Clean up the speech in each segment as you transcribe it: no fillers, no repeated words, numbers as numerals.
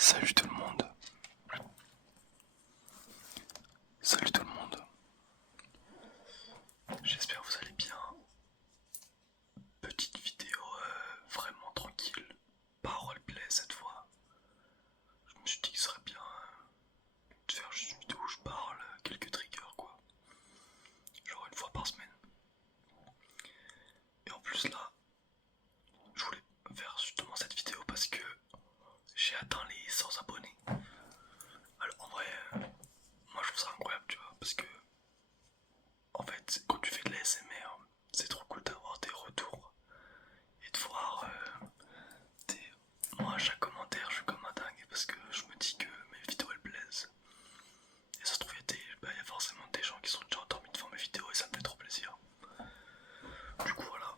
Salut tout le monde. Salut tout le monde. J'espère que vous allez bien. Petite vidéo vraiment tranquille. Pas roleplay cette fois. Je me suis dit que ce serait bien de faire juste une vidéo où je parle, quelques triggers quoi. Genre une fois par semaine. Et en plus là, je voulais faire justement cette vidéo parce que j'ai atteint les 100 abonnés. Alors en vrai, moi je trouve ça incroyable tu vois. Parce que en fait, quand tu fais de l'ASMR, c'est trop cool d'avoir des retours et de voir moi à chaque commentaire je suis comme un dingue parce que je me dis que mes vidéos elles plaisent. Et ça se trouve il y a forcément des gens qui sont déjà endormis devant mes vidéos et ça me fait trop plaisir. Du coup voilà,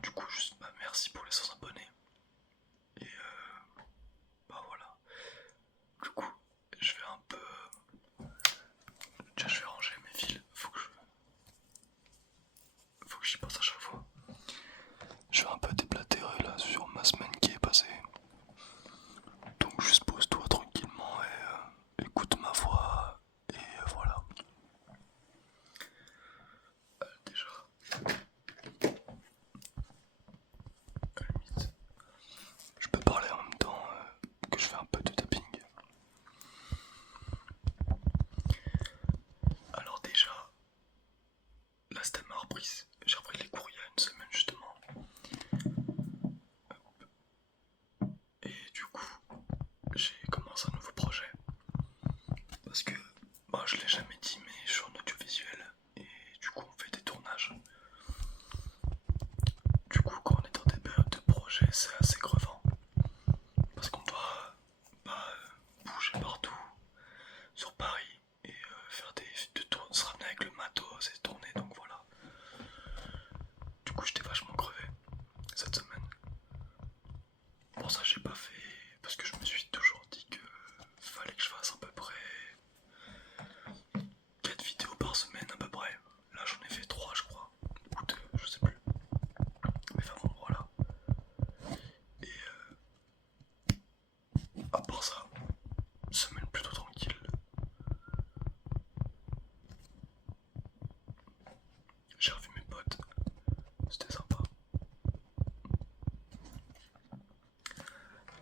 du coup juste merci pour les 100 abonnés. Et voilà. Du coup je vais un peu... Déjà je vais ranger mes fils, faut que j'y pense à chaque fois. Je vais un peu déblatérer là sur ma semaine qui est passée. Donc juste pose-toi tranquillement et écoute ma voix et voilà. Déjà, à la limite, je peux parler en même temps que je fais un peu de tapping. Alors déjà, là c'était ma reprise. J'ai repris les cours il y a une semaine justement. Et du coup, j'ai commencé un nouveau projet. Parce que, moi je l'ai jamais dit mais je suis en audiovisuel. Et du coup on fait des tournages. Du coup quand on est dans des périodes de projet c'est assez crevant. Parce qu'on doit bouger partout sur Paris et faire des tours, se ramener avec le matos et tourner donc voilà. Du coup j'étais vachement crevé cette semaine. Pour ça j'ai pas fait parce que je me suis toujours dit que fallait que je fasse à peu près 4 vidéos par semaine à peu près. Là j'en ai fait 3 je crois. Ou 2, je sais plus. Mais enfin bon voilà. Et à part ça, semaine plutôt tranquille. J'ai revu mes potes, c'était sympa.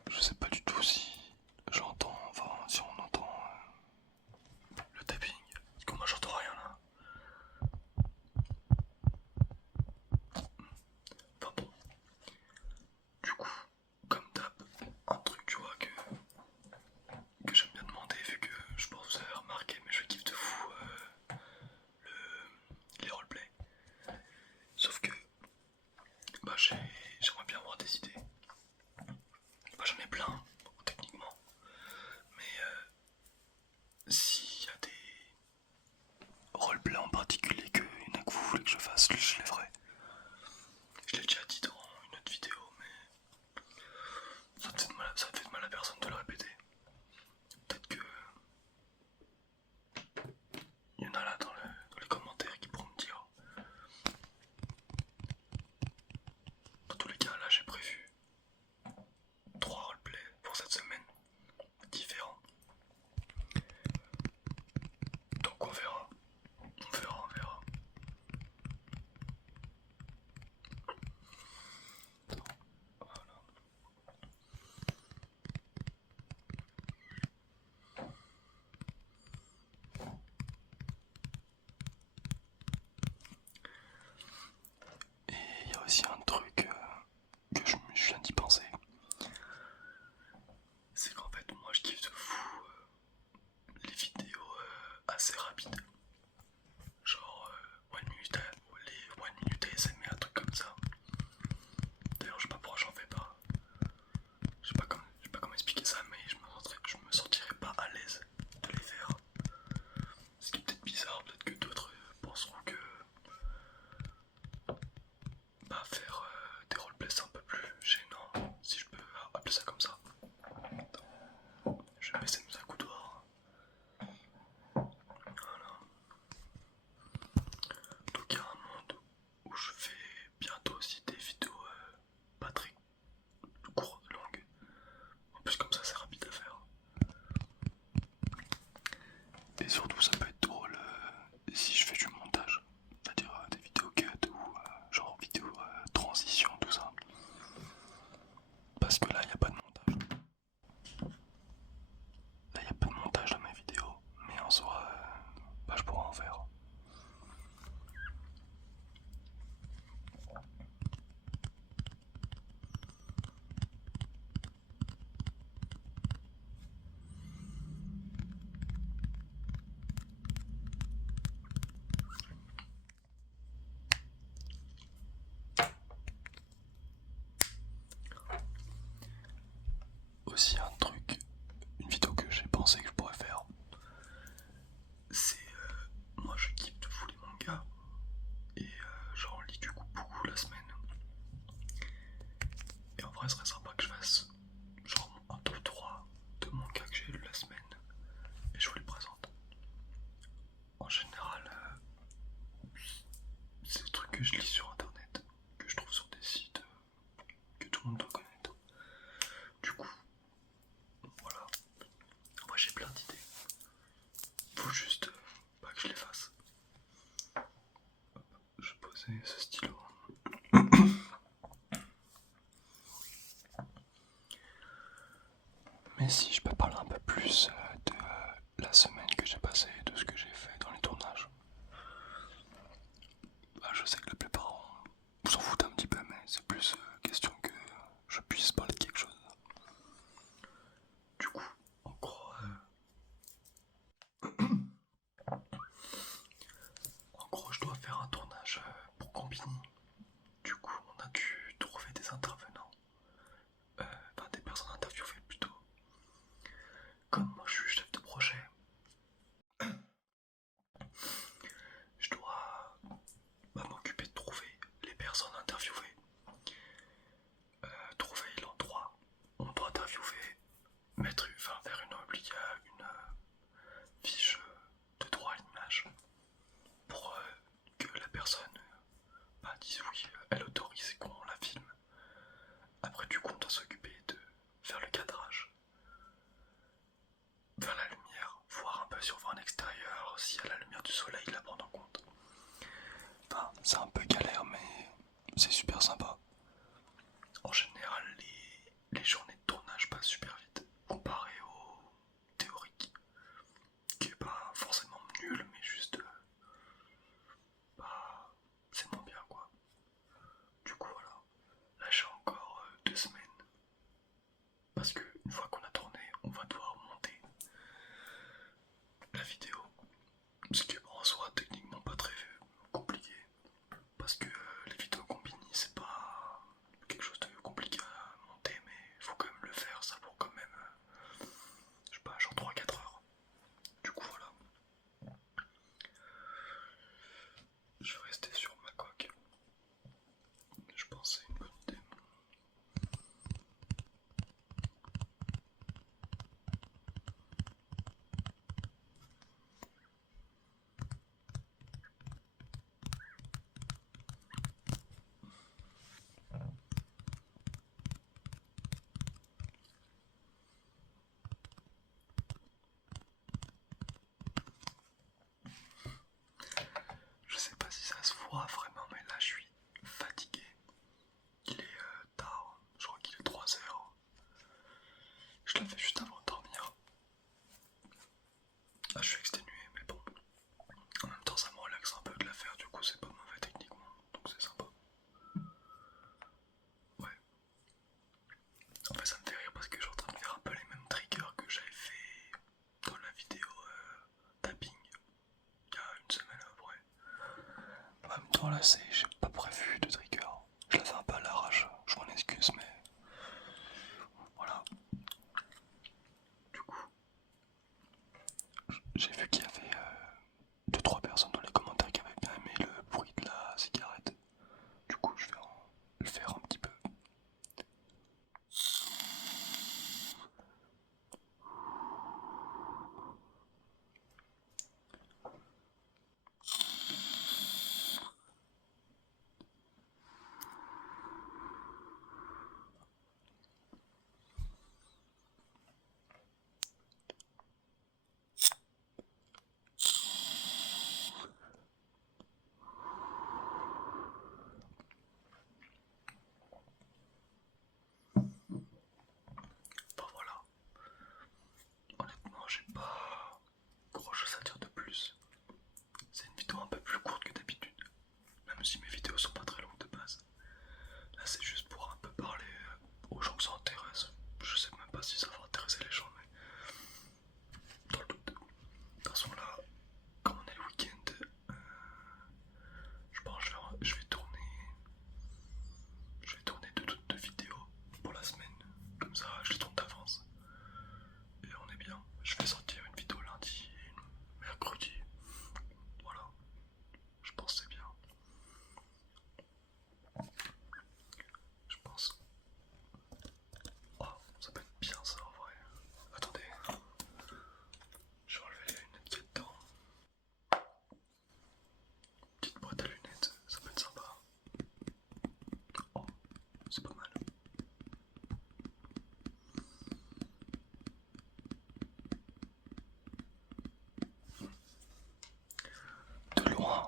Je sais pas du tout si j'entends, enfin si on entend surtout ça peut être drôle si je fais du montage, c'est-à-dire des vidéos cut ou genre vidéo transition, tout ça. Parce que là, il n'y a pas de montage. Là, il n'y a pas de montage dans mes vidéos, mais en soi, bah, je pourrais en faire. Aussi un truc, une vidéo que j'ai pensé que je pourrais faire, c'est moi je kiffe de fou les mangas et j'en lis du coup beaucoup la semaine. Et en vrai, ce serait sympa que je fasse genre un top 3 de mangas que j'ai lu la semaine et je vous les présente. En général, c'est des trucs que je lis sur internet, que je trouve sur des sites que tout le monde doit connaître. Du coup, voilà. Moi j'ai plein d'idées. Faut juste pas que je les fasse. Je vais poser ce stylo. Mais si je peux parler un peu plus de la semaine que j'ai passée, de ce que j'ai fait dans les tournages. Bah, je sais que la plupart s'en foutent un petit peu, mais c'est plus question que je puisse parler de quelque chose. Du coup, en gros, je dois faire un tournage pour Combini. Du coup, on a dû trouver des intervenants, enfin des personnes interviewées plutôt. Comme moi je suis chef de projet, je dois m'occuper de trouver les personnes interviewées, trouver l'endroit où on doit interviewer, faire une fiche de droit à l'image pour que la personne dise oui, elle autorise qu'on la filme. Après du coup on doit s'occuper de faire le cadrage, faire la lumière, voir un peu si on voit en extérieur, si à la lumière du soleil la prendre en compte. Enfin, c'est un peu galère mais c'est super sympa. En général les journées de tournage passent super vite comparé au théorique qui est pas forcément nul mais juste bah c'est moins bien quoi. Du coup voilà, là j'ai encore 2 semaines parce que une fois qu'on a tourné on va devoir monter la vidéo, ce qui est en soi techniquement pas très compliqué parce que les vidéos Combini c'est pas quelque chose de compliqué à monter mais il faut quand même le faire, ça pour quand même je sais pas genre 3-4 heures. Du coup voilà, je vais rester sur ma coque, je pense que c'est une bonne idée. Je sais pas si ça se voit vraiment mais là je suis fatigué. Il est tard, je crois qu'il est 3 heures. Je l'ai fait juste avant de dormir. Ah, je suis exténué, mais bon. En même temps, ça me relaxe un peu de la faire, du coup, c'est pas mauvais techniquement, donc c'est sympa. Ouais. En fait, ça me fait rire parce que je suis en train de faire un peu les mêmes triggers que j'avais fait dans la vidéo tapping il y a une semaine à peu près. En même temps, là, j'ai pas prévu de trigger. Je la fais un peu à l'arrache, je m'en excuse, mais voilà. Du coup, j'ai vu qu'il y avait 2-3 personnes dans les commentaires qui avaient bien aimé le bruit de la cigarette. Du coup, je vais le faire un petit peu.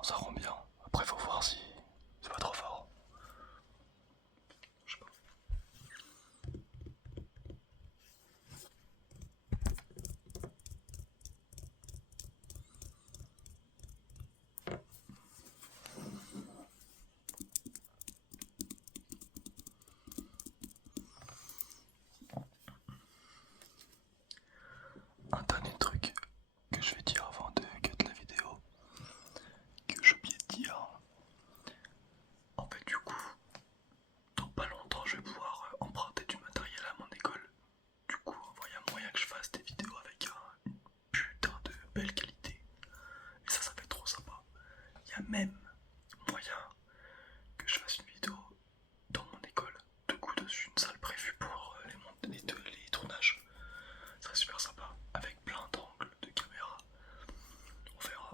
ça rend bien. Après, faut voir si c'est pas trop fort. Je sais pas. Un dernier truc que je vais dire avant de cut la vidéo, que j'ai oublié de dire. En fait, du coup, dans pas longtemps, je vais pouvoir emprunter du matériel à mon école. Du coup, il y a moyen que je fasse des vidéos avec une putain de belle qualité. Et ça fait trop sympa. Il y a même moyen que je fasse une vidéo dans mon école, du coup, dessus une salle prévue pour les tournages. Ça serait super sympa, avec plein d'angles de caméra. On verra,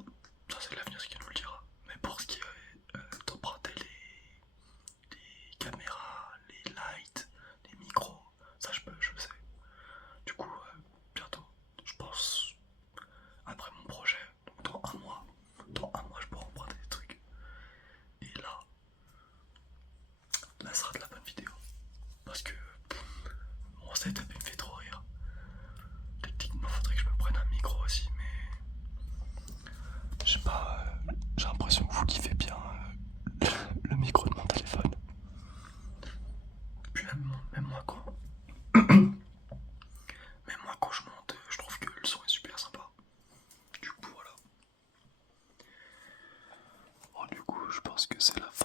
ça c'est l'avenir qui nous le dira. Mais pour ce qui est d'emprunter les caméras, les lights, les micros, ça je le sais. Du coup, bientôt, je pense, après mon projet, donc dans un mois je pourrai emprunter des trucs. Et là sera de la bonne vidéo. Parce que mon setup il me fait trop rire. Techniquement, faudrait que je me prenne un micro aussi, mais je sais pas, j'ai l'impression que vous kiffez bien le micro de mon téléphone. Puis même moi quand je monte, je trouve que le son est super sympa. Du coup, voilà. Bon, du coup, je pense que c'est la fin